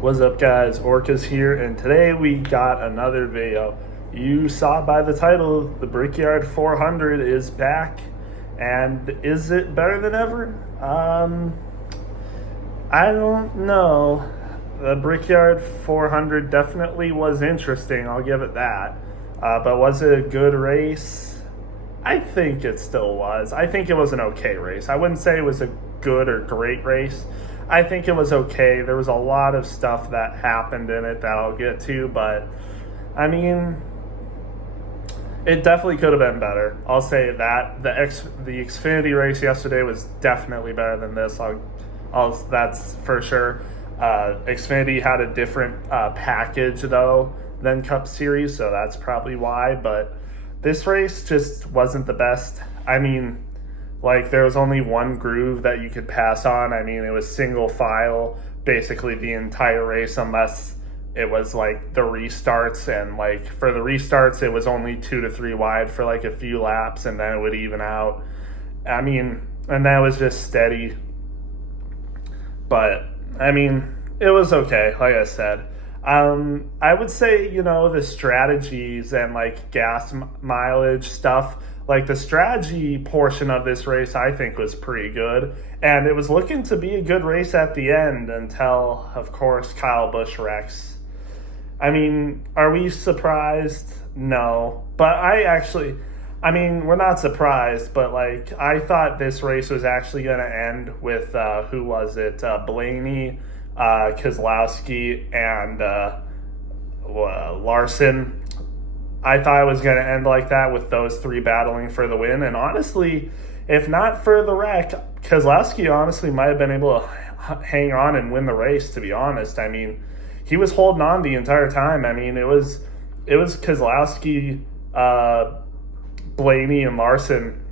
What's up, guys? Orcas here, and today we got another video. You saw by the title, the Brickyard 400 is back, and is it better than ever? I don't know. The Brickyard 400 definitely was interesting, I'll give it that. But was it a good race? I think it still was. I think it was an okay race. I wouldn't say it was a good or great race. I think it was okay. There was a lot of stuff that happened in it that I'll get to, but I mean, it definitely could have been better. I'll say that. The Xfinity race yesterday was definitely better than this. That's for sure. Xfinity had a different package though than Cup Series, so that's probably why. But this race just wasn't the best. I mean, like, there was only one groove that you could pass on. I mean, it was single file basically the entire race, unless it was like the restarts. And like for the restarts, it was only 2 to 3 wide for like a few laps, and then it would even out. I mean, and that was just steady. But I mean, it was okay, like I said. I would say, the strategies and like gas mileage stuff, like the strategy portion of this race, I think was pretty good. And it was looking to be a good race at the end until, of course, Kyle Busch wrecks. I mean, are we surprised? No. But we're not surprised, but like, I thought this race was actually going to end with, who was it? Blaney, Keselowski, and Larson. I thought it was going to end like that with those three battling for the win. And honestly, if not for the wreck, Keselowski honestly might have been able to hang on and win the race, to be honest. I mean, he was holding on the entire time. I mean, it was Keselowski, Blaney, and Larson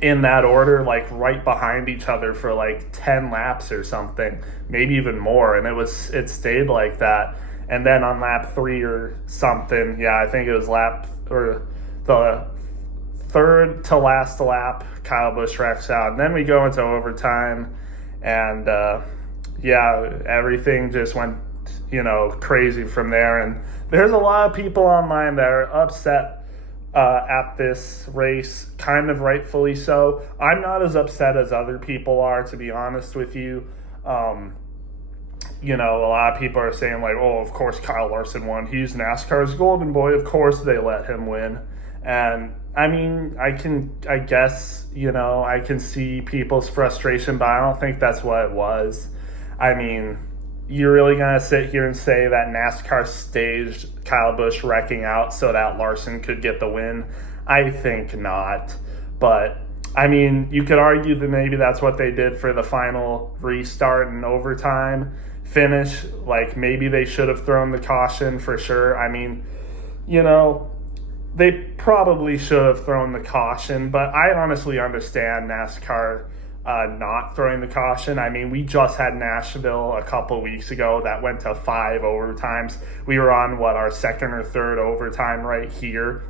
in that order, like right behind each other for like 10 laps or something, maybe even more. And it stayed like that. And then on lap 3 or something, I think it was the third to last lap, Kyle Busch wrecks out. And then we go into overtime, and everything just went, crazy from there. And there's a lot of people online that are upset at this race, kind of rightfully so. I'm not as upset as other people are, to be honest with you. A lot of people are saying like, oh, of course Kyle Larson won. He's NASCAR's golden boy. Of course they let him win. And I mean, I guess, I can see people's frustration, but I don't think that's what it was. I mean, you're really going to sit here and say that NASCAR staged Kyle Busch wrecking out so that Larson could get the win? I think not. But I mean, you could argue that maybe that's what they did for the final restart and overtime finish. Like, maybe they should have thrown the caution for sure. I mean, they probably should have thrown the caution, but I honestly understand NASCAR not throwing the caution. I mean, we just had Nashville a couple weeks ago that went to 5 overtimes. We were on, our second or third overtime right here.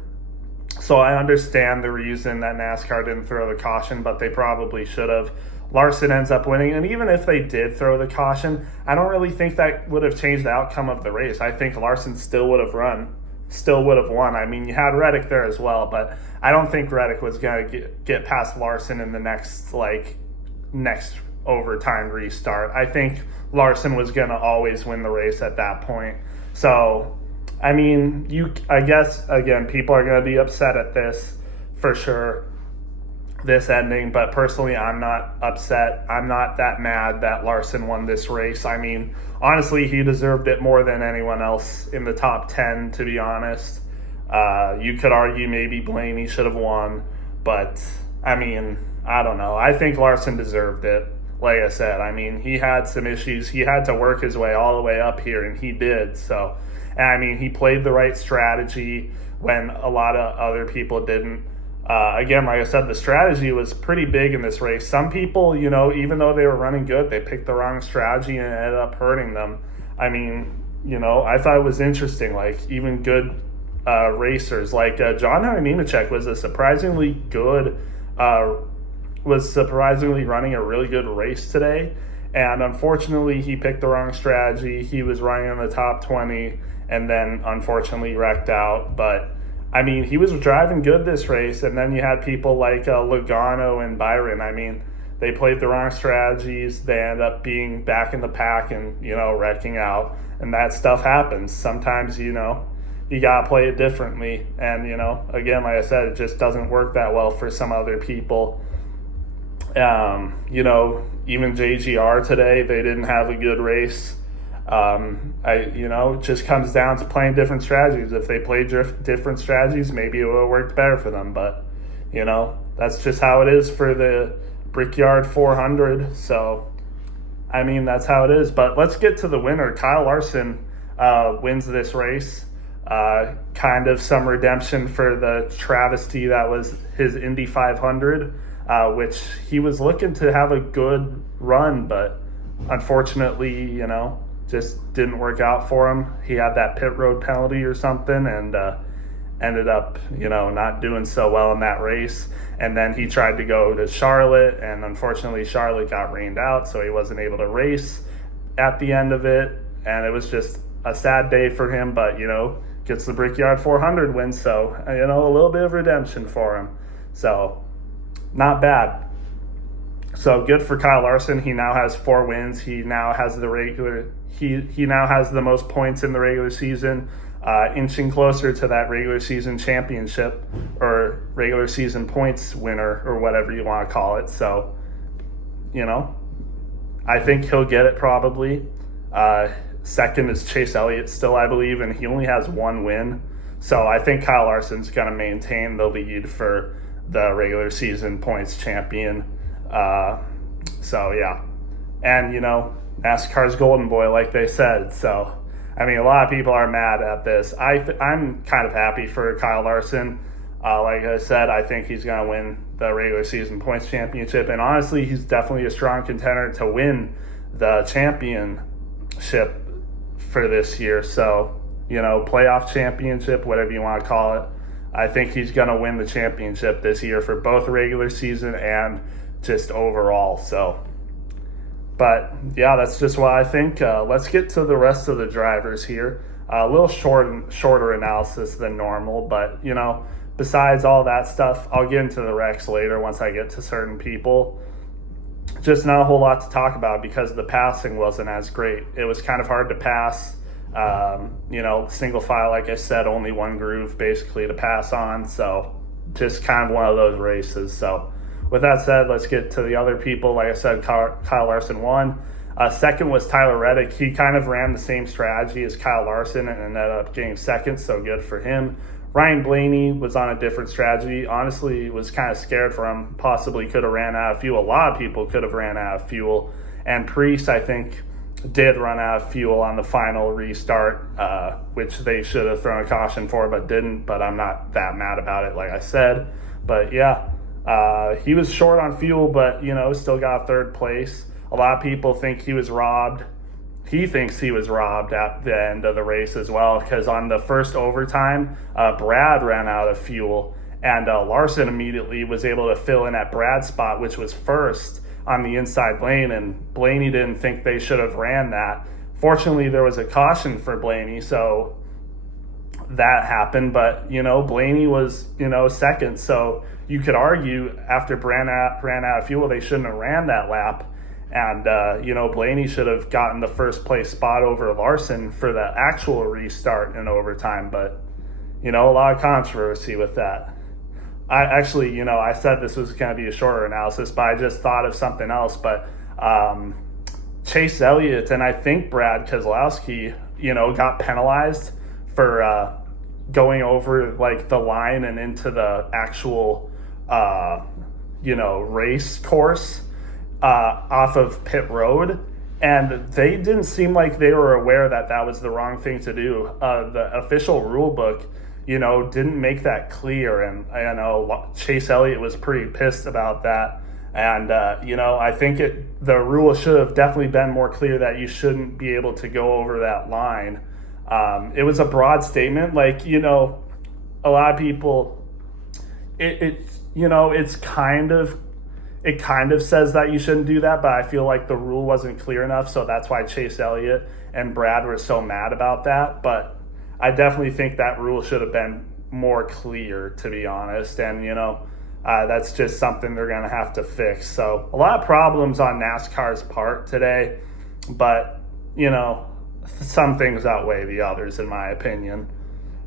So I understand the reason that NASCAR didn't throw the caution, but they probably should have. Larson ends up winning, and even if they did throw the caution, I don't really think that would have changed the outcome of the race. I think Larson still would have won. I mean, you had Reddick there as well, but I don't think Reddick was going to get past Larson in the next overtime restart. I think Larson was going to always win the race at that point. So, I mean, I guess, again, people are going to be upset at this for sure, this ending, but personally, I'm not upset. I'm not that mad that Larson won this race. I mean, honestly, he deserved it more than anyone else in the top 10, to be honest. You could argue maybe Blaney should have won, but I mean, I don't know. I think Larson deserved it. Like I said, I mean, he had some issues. He had to work his way all the way up here, and he did. So, and I mean, he played the right strategy when a lot of other people didn't. Again, like I said, the strategy was pretty big in this race. Some people, even though they were running good, they picked the wrong strategy and it ended up hurting them. I mean, I thought it was interesting. Like, even good racers, like John Nemechek was surprisingly running a really good race today. And unfortunately, he picked the wrong strategy. He was running in the top 20 and then unfortunately wrecked out. But I mean, he was driving good this race. And then you had people like Logano and Byron. I mean, they played the wrong strategies. They end up being back in the pack and, wrecking out. And that stuff happens. Sometimes, you got to play it differently. And, again, like I said, it just doesn't work that well for some other people. Even JGR today, they didn't have a good race. It just comes down to playing different strategies. If they played different strategies, maybe it would have worked better for them. But, that's just how it is for the Brickyard 400. So, that's how it is. But let's get to the winner. Kyle Larson wins this race. Kind of some redemption for the travesty that was his Indy 500. Which he was looking to have a good run, but unfortunately, just didn't work out for him. He had that pit road penalty or something and ended up, not doing so well in that race. And then he tried to go to Charlotte, and unfortunately Charlotte got rained out, so he wasn't able to race at the end of it. And it was just a sad day for him, but, gets the Brickyard 400 win, so, a little bit of redemption for him. So, not bad. So good for Kyle Larson. He now has 4 wins. He now has he now has the most points in the regular season, inching closer to that regular season championship or regular season points winner or whatever you want to call it. So, I think he'll get it probably. Second is Chase Elliott still, I believe, and he only has 1 win. So I think Kyle Larson's going to maintain the lead for the regular season points champion. So yeah. And NASCAR's golden boy, like they said. So a lot of people are mad at this. I'm kind of happy for Kyle Larson. Like I said, I think he's going to win the regular season points championship, and honestly he's definitely a strong contender to win the championship for this year. So playoff championship, whatever you want to call it. I think he's going to win the championship this year for both regular season and just overall. So, but yeah, that's just what I think. Let's get to the rest of the drivers here. A little shorter analysis than normal, but besides all that stuff, I'll get into the wrecks later once I get to certain people. Just not a whole lot to talk about because the passing wasn't as great. It was kind of hard to pass. Single file, like I said, only 1 groove basically to pass on. So just kind of one of those races. So with that said, let's get to the other people. Like I said, Kyle Larson won. Second was Tyler Reddick. He kind of ran the same strategy as Kyle Larson and ended up getting second. So good for him. Ryan Blaney was on a different strategy. Honestly, was kind of scared for him. Possibly could have ran out of fuel. A lot of people could have ran out of fuel. And Priest, I think, did run out of fuel on the final restart, which they should have thrown a caution for, but didn't. But I'm not that mad about it, like I said. But yeah, he was short on fuel, but still got 3rd place. A lot of people think he was robbed. He thinks he was robbed at the end of the race as well, because on the first overtime, Brad ran out of fuel, and Larson immediately was able to fill in at Brad's spot, which was first on the inside lane, and Blaney didn't think they should have ran that. Fortunately, there was a caution for Blaney, so that happened, but Blaney was second, so you could argue after Brad ran out of fuel, they shouldn't have ran that lap, and Blaney should have gotten the first place spot over Larson for the actual restart in overtime, but a lot of controversy with that. I said this was going to be a shorter analysis, but I just thought of something else. But Chase Elliott and I think Brad Keselowski, got penalized for going over like the line and into the actual, race course off of pit road. And they didn't seem like they were aware that that was the wrong thing to do. The official rule book didn't make that clear, and I know Chase Elliott was pretty pissed about that. And I think the rule should have definitely been more clear that you shouldn't be able to go over that line. It was a broad statement, like a lot of people. It's kind of it kind of says that you shouldn't do that, but I feel like the rule wasn't clear enough, so that's why Chase Elliott and Brad were so mad about that. But I definitely think that rule should have been more clear, to be honest, and that's just something they're going to have to fix. So a lot of problems on NASCAR's part today, but some things outweigh the others, in my opinion,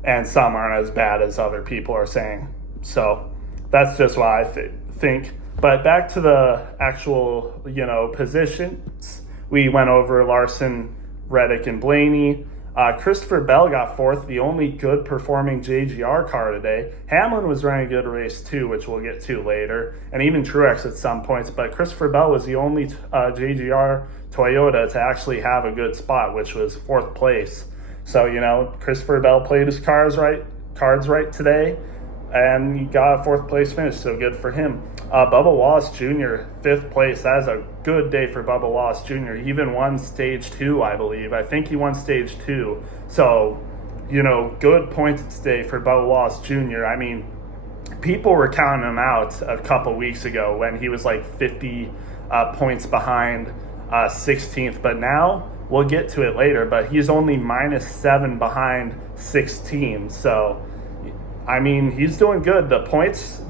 and some aren't as bad as other people are saying. So that's just what I think. But back to the actual, positions. We went over Larson, Reddick, and Blaney. Christopher Bell got fourth, the only good performing JGR car today. Hamlin was running a good race too, which we'll get to later, and even Truex at some points. But Christopher Bell was the only JGR Toyota to actually have a good spot, which was fourth place. So Christopher Bell played his cards right today, and he got a fourth place finish. So good for him. Bubba Wallace Jr., fifth place. That is a good day for Bubba Wallace Jr. He even won stage 2, I believe. I think he won stage 2. So, good points day for Bubba Wallace Jr. I mean, people were counting him out a couple weeks ago when he was like 50 points behind 16th. But now, we'll get to it later, but he's only -7 behind 16. So, I mean, he's doing good. The points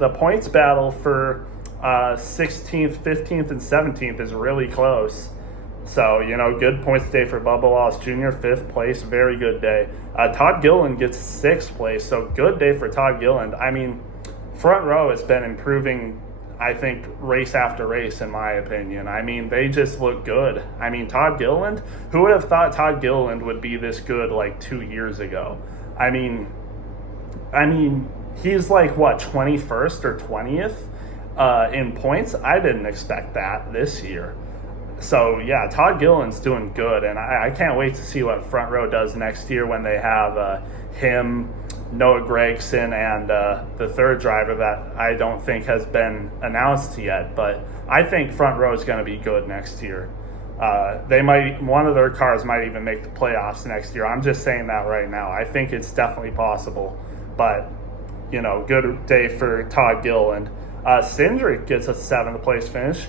battle for 16th, 15th, and 17th is really close. So, good points day for Bubba Wallace Jr., 5th place, very good day. Todd Gilliland gets 6th place, so good day for Todd Gilliland. I mean, front row has been improving, I think, race after race, in my opinion. I mean, they just look good. I mean, Todd Gilliland, who would have thought Todd Gilliland would be this good like 2 years ago? I mean, he's like, 21st or 20th in points? I didn't expect that this year. So, yeah, Todd Gilliland's doing good, and I can't wait to see what front row does next year when they have him, Noah Gragson, and the third driver that I don't think has been announced yet. But I think front row is going to be good next year. One of their cars might even make the playoffs next year. I'm just saying that right now. I think it's definitely possible. But, good day for Todd Gilliland. Cindric gets a 7th place finish.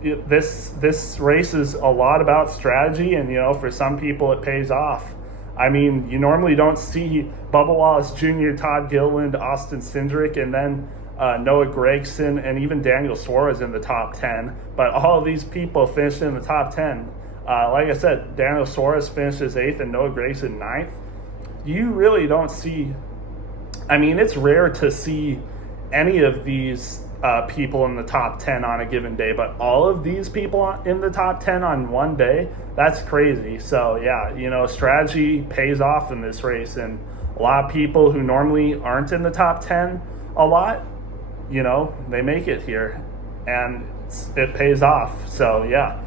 This race is a lot about strategy, and, for some people it pays off. I mean, you normally don't see Bubba Wallace Jr., Todd Gilliland, Austin Cindric, and then Noah Gragson, and even Daniel Suarez in the top 10. But all of these people finished in the top 10. Like I said, Daniel Suarez finishes 8th and Noah Gragson 9th. You really don't see... I mean, it's rare to see any of these people in the top 10 on a given day, but all of these people in the top 10 on one day, that's crazy. So, yeah, strategy pays off in this race, and a lot of people who normally aren't in the top 10 a lot, they make it here, and it pays off. So, yeah,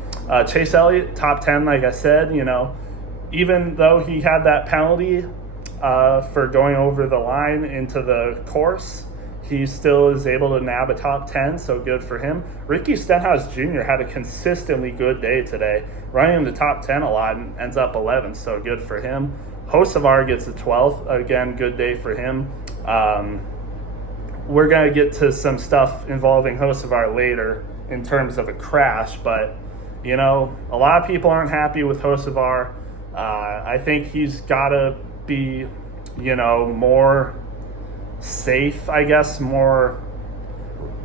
Chase Elliott, top 10, like I said, even though he had that penalty for going over the line into the course, he still is able to nab a top 10, so good for him. Ricky Stenhouse Jr. had a consistently good day today, running in the top 10 a lot and ends up 11th, so good for him. Hocevar gets a 12th, again, good day for him. We're going to get to some stuff involving Hocevar later in terms of a crash, but, a lot of people aren't happy with Hocevar. I think he's got to be, more safe, I guess, more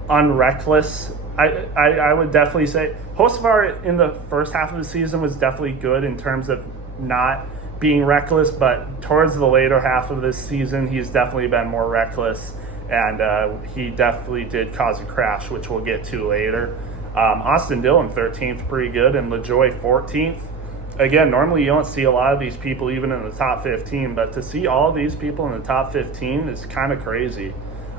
unreckless. I would definitely say Hocevar in the first half of the season was definitely good in terms of not being reckless, but towards the later half of this season, he's definitely been more reckless, and he definitely did cause a crash, which we'll get to later. Austin Dillon, 13th, pretty good, and LaJoie, 14th. Again, normally you don't see a lot of these people even in the top 15, but to see all these people in the top 15 is kind of crazy.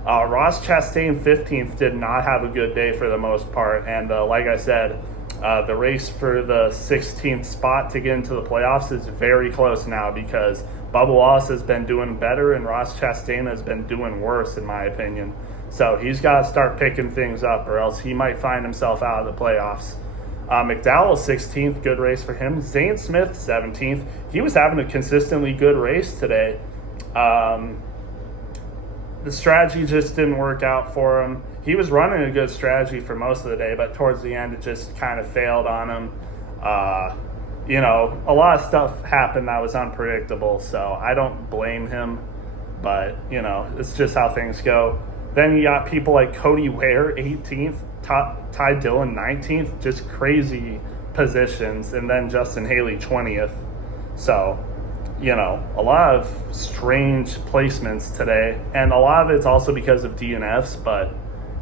Ross Chastain, 15th, did not have a good day for the most part, and like I said, the race for the 16th spot to get into the playoffs is very close now because Bubba Wallace has been doing better and Ross Chastain has been doing worse, in my opinion. So he's got to start picking things up, or else he might find himself out of the playoffs. McDowell, 16th, good race for him. Zane Smith, 17th. He was having a consistently good race today. The strategy just didn't work out for him. he was running a good strategy for most of the day, but towards the end it just kind of failed on him. A lot of stuff happened that was unpredictable, so I don't blame him, but, it's just how things go. Then you got people like Cody Ware, 18th, Ty Dillon, 19th, just crazy positions, and then Justin Haley, 20th. So, a lot of strange placements today, and a lot of it's also because of DNFs, but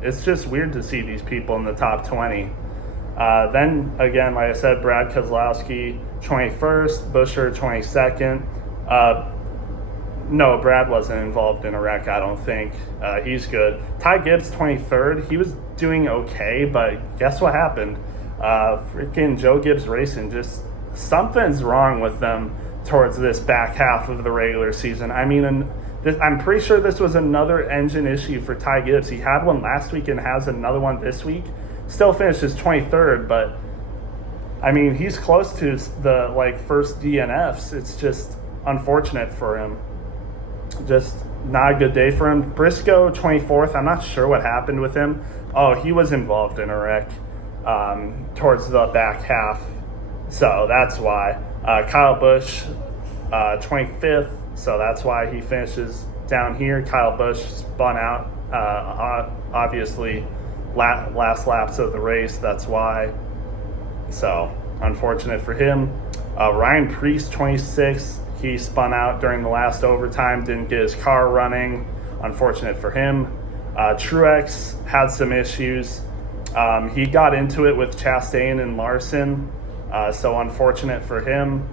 it's just weird to see these people in the top 20. Then, again, like I said, Brad Keselowski, 21st, Buescher, 22nd. No, Brad wasn't involved in a wreck, I don't think. He's good. Ty Gibbs, 23rd. He was doing okay, but guess what happened? Freaking Joe Gibbs Racing, just something's wrong with them towards this back half of the regular season. I mean, I'm pretty sure this was another engine issue for Ty Gibbs. He had one last week and has another one this week. Still finishes 23rd, but I mean, he's close to the first DNFs. It's just unfortunate for him. Just not a good day for him. Briscoe, 24th. I'm not sure what happened with him. Oh, he was involved in a wreck towards the back half, so that's why. Kyle Busch, 25th, so that's why he finishes down here. Kyle Busch spun out, obviously, last laps of the race, that's why. So, unfortunate for him. Ryan Preece, 26th. He spun out during the last overtime, didn't get his car running. Unfortunate for him. Truex had some issues. He got into it with Chastain and Larson, so unfortunate for him.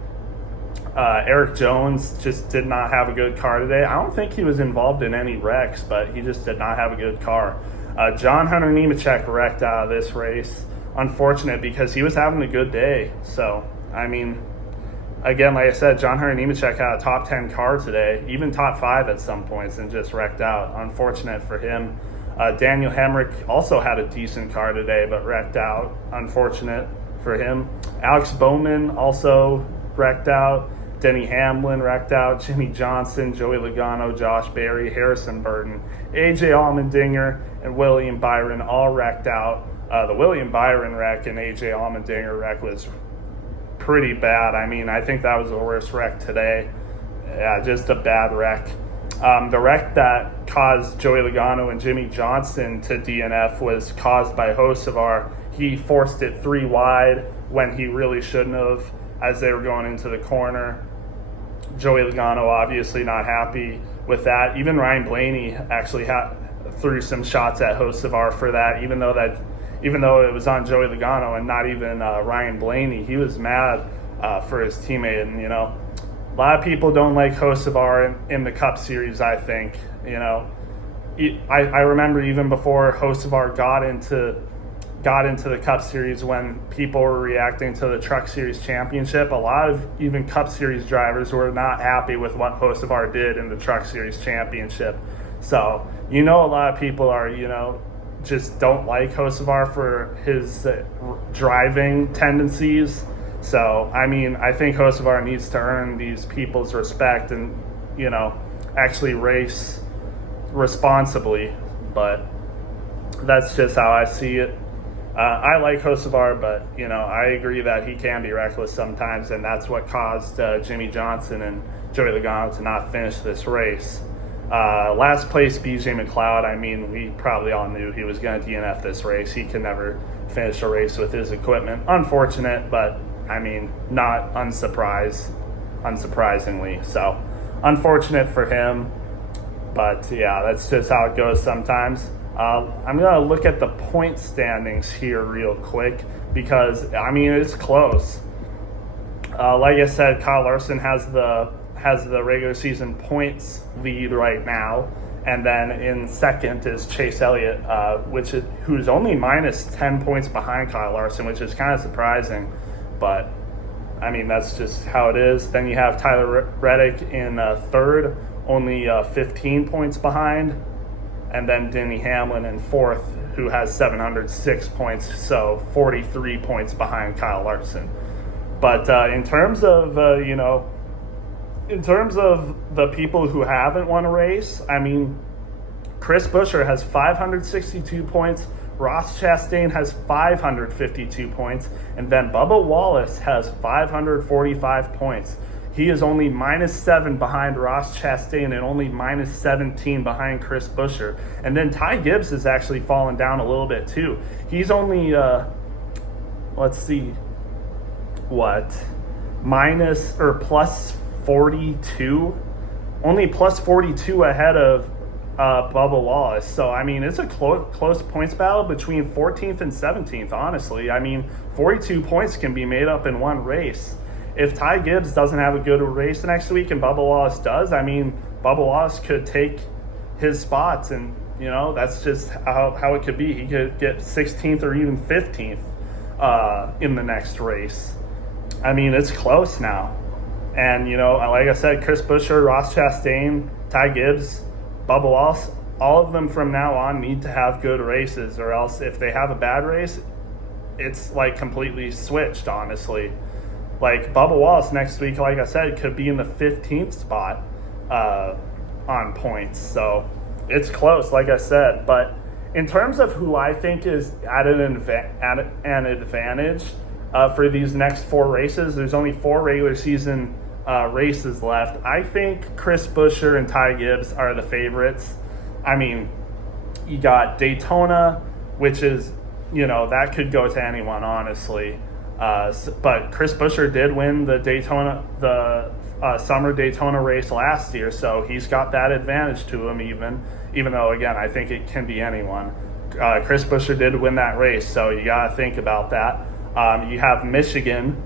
Eric Jones just did not have a good car today. I don't think he was involved in any wrecks, but he just did not have a good car. John Hunter Nemechek wrecked out of this race. Unfortunate because he was having a good day. So, I mean, again, like I said, John Hunter Nemechek had a top 10 car today, even top 5 at some points, and just wrecked out. Unfortunate for him. Daniel Hemrick also had a decent car today, but wrecked out. Unfortunate for him. Alex Bowman also wrecked out. Denny Hamlin wrecked out. Jimmy Johnson, Joey Logano, Josh Berry, Harrison Burton, AJ Allmendinger, and William Byron all wrecked out. The William Byron wreck and AJ Allmendinger wreck was pretty bad. I mean, I think that was the worst wreck today. Yeah, just a bad wreck. The wreck that caused Joey Logano and Jimmy Johnson to DNF was caused by Hocevar. He forced it 3 wide when he really shouldn't have as they were going into the corner. Joey Logano obviously not happy with that. Even Ryan Blaney actually threw some shots at Hocevar for that, even though it was on Joey Logano and not even Ryan Blaney. He was mad for his teammate, and a lot of people don't like Hocevar in the Cup Series, I think. I remember even before Hocevar got into the Cup Series, when people were reacting to the Truck Series Championship, a lot of even Cup Series drivers were not happy with what Hocevar did in the Truck Series Championship. So, a lot of people are, just don't like Hocevar for his driving tendencies. So, I mean, I think Hocevar needs to earn these people's respect and, actually race responsibly. But that's just how I see it. I like Hocevar, but, I agree that he can be reckless sometimes, and that's what caused Jimmy Johnson and Joey Logano to not finish this race. Last place, BJ McLeod. I mean, we probably all knew he was going to DNF this race. He could never finish a race with his equipment. Unfortunate, but, I mean, not unsurprisingly. So, unfortunate for him, but, yeah, that's just how it goes sometimes. I'm going to look at the point standings here real quick because, I mean, it's close. Like I said, Kyle Larson has the regular season points lead right now, and then in second is Chase Elliott, who's only minus 10 points behind Kyle Larson, which is kind of surprising, but I mean, that's just how it is. Then you have Tyler Reddick in third, only 15 points behind. And then Denny Hamlin in fourth, who has 706 points, so 43 points behind Kyle Larson. But in terms of the people who haven't won a race, I mean, Chris Buescher has 562 points. Ross Chastain has 552 points. And then Bubba Wallace has 545 points. He is only -7 behind Ross Chastain and only -17 behind Chris Buescher. And then Ty Gibbs has actually fallen down a little bit too. He's only, let's see, plus 42? Only plus 42 ahead of Bubba Wallace. So, I mean, it's a close points battle between 14th and 17th, honestly. I mean, 42 points can be made up in one race. If Ty Gibbs doesn't have a good race next week and Bubba Wallace does, I mean, Bubba Wallace could take his spots, and, you know, that's just how it could be. He could get 16th or even 15th in the next race. I mean, it's close now. And, you know, like I said, Chris Buescher, Ross Chastain, Ty Gibbs, Bubba Wallace, all of them from now on need to have good races, or else if they have a bad race, it's like completely switched, honestly. Like Bubba Wallace next week, like I said, could be in the 15th spot on points. So it's close, like I said. But in terms of who I think is at an advantage for these next 4 races, there's only 4 regular season races left. I think Chris Buescher and Ty Gibbs are the favorites. I mean, you got Daytona, which is, you know, that could go to anyone, honestly. But Chris Buescher did win the summer Daytona race last year, so he's got that advantage to him, even though, again, I think it can be anyone. Chris Buescher did win that race, so you got to think about that. You have Michigan.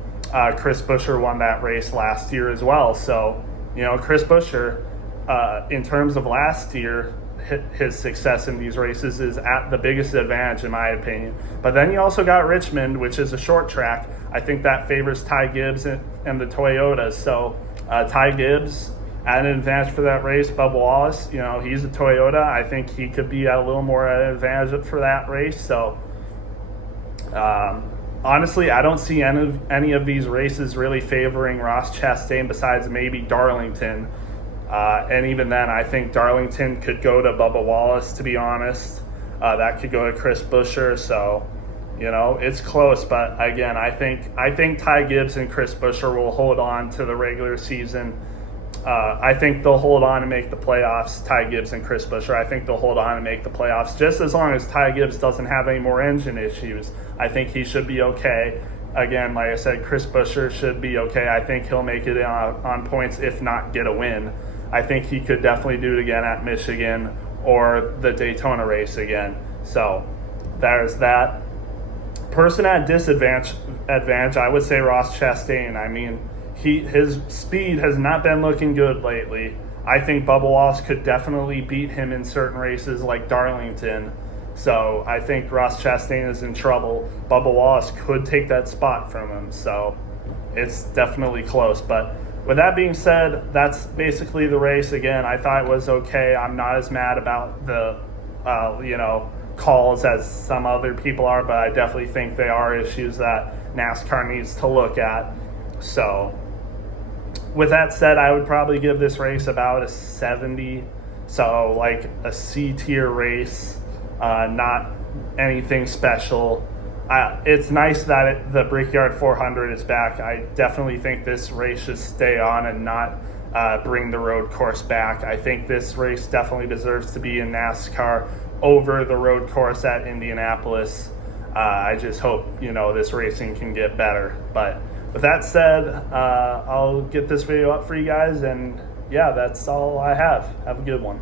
Chris Buescher won that race last year as well. So, you know, Chris Buescher, in terms of last year, his success in these races is at the biggest advantage, in my opinion. But then you also got Richmond, which is a short track. I think that favors Ty Gibbs and the Toyotas. So Ty Gibbs at an advantage for that race. Bubba Wallace, you know, he's a Toyota. I think he could be at a little more advantage for that race. So honestly, I don't see any of these races really favoring Ross Chastain besides maybe Darlington. And even then, I think Darlington could go to Bubba Wallace, to be honest. That could go to Chris Buescher. So, you know, it's close. But again, I think Ty Gibbs and Chris Buescher will hold on to the regular season. I think they'll hold on and make the playoffs, Ty Gibbs and Chris Buescher. I think they'll hold on and make the playoffs just as long as Ty Gibbs doesn't have any more engine issues. I think he should be okay. Again, like I said, Chris Buescher should be okay. I think he'll make it on points, if not get a win. I think he could definitely do it again at Michigan or the Daytona race again. So there's that. Person at disadvantage, I would say Ross Chastain. I mean, his speed has not been looking good lately. I think Bubba Wallace could definitely beat him in certain races like Darlington. So I think Ross Chastain is in trouble. Bubba Wallace could take that spot from him. So it's definitely close. But with that being said, that's basically the race. Again, I thought it was okay. I'm not as mad about the, calls as some other people are, but I definitely think they are issues that NASCAR needs to look at. So with that said, I would probably give this race about a 70. So like a C tier race, not anything special. It's nice that the Brickyard 400 is back. I definitely think this race should stay on and not bring the road course back. I think this race definitely deserves to be in NASCAR over the road course at Indianapolis. I just hope, this racing can get better. But with that said, I'll get this video up for you guys. And yeah, that's all I have. Have a good one.